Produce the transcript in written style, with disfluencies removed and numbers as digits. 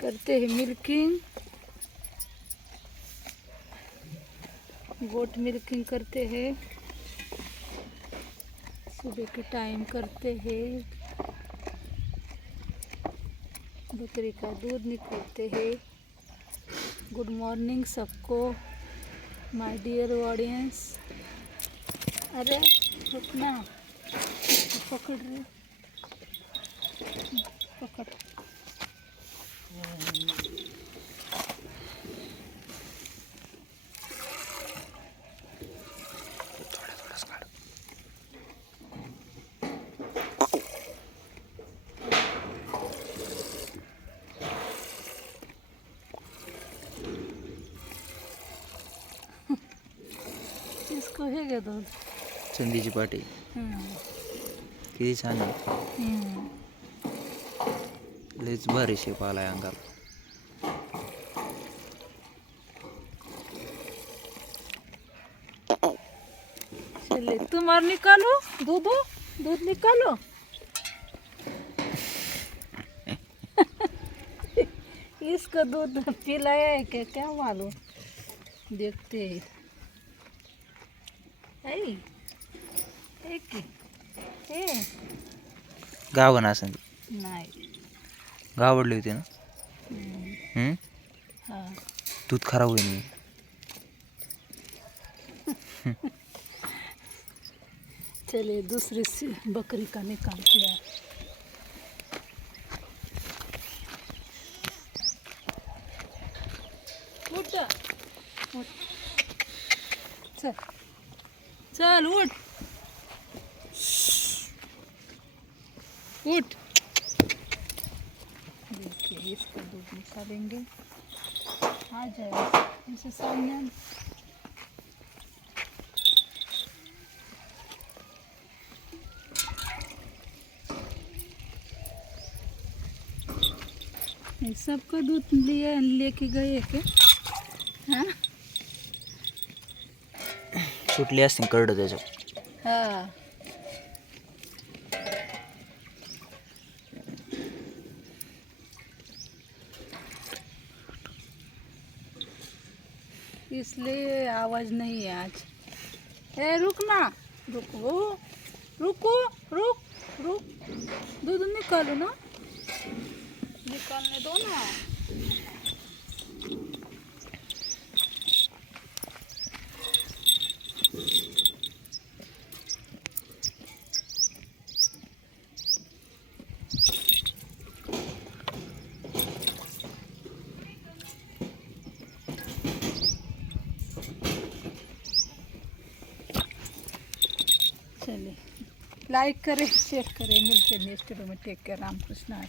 करते हैं मिल्किंग, गोट मिल्किंग करते हैं। सुबह के टाइम करते हैं, बकरी का दूध निकालते हैं। गुड मॉर्निंग सबको, माय डियर ऑडियंस। अरे रुकना, पकड़ रहे, पकड़। इसको हे गे दूध, चंदीची पाटी किती छान आहे. लयच भारी शेप आलाय अंगाला. चलिए तुम्हार निकालो दूध, दूध निकालो। इसको दूध पिलाया है क्या मालूम, देखते हैं. ऐ, एक हे गावण असेल, नाही. गावडली होती ना. हा, दूध खराब होईल. चलिए दूसरी सी बकरी का निकालते हैं. उठ उठ, चल चल उठ उठ. देखिए इसका दूध निकालेंगे, आ जाएगा इसे सामने. सबका दूध लिए लेके गए क्या? हाँ सुटली असते करड त्याच्यात. हाँ. इसलिए आवाज नहीं है आज. ए रुकना, रुको रुको, रुक रुक, दूध निकालो ना, निकालने दो ना. चलिए लाइक करें, शेयर करें. मिलते हैं नेक्स्ट वीडियो में. Take care. राम कृष्ण.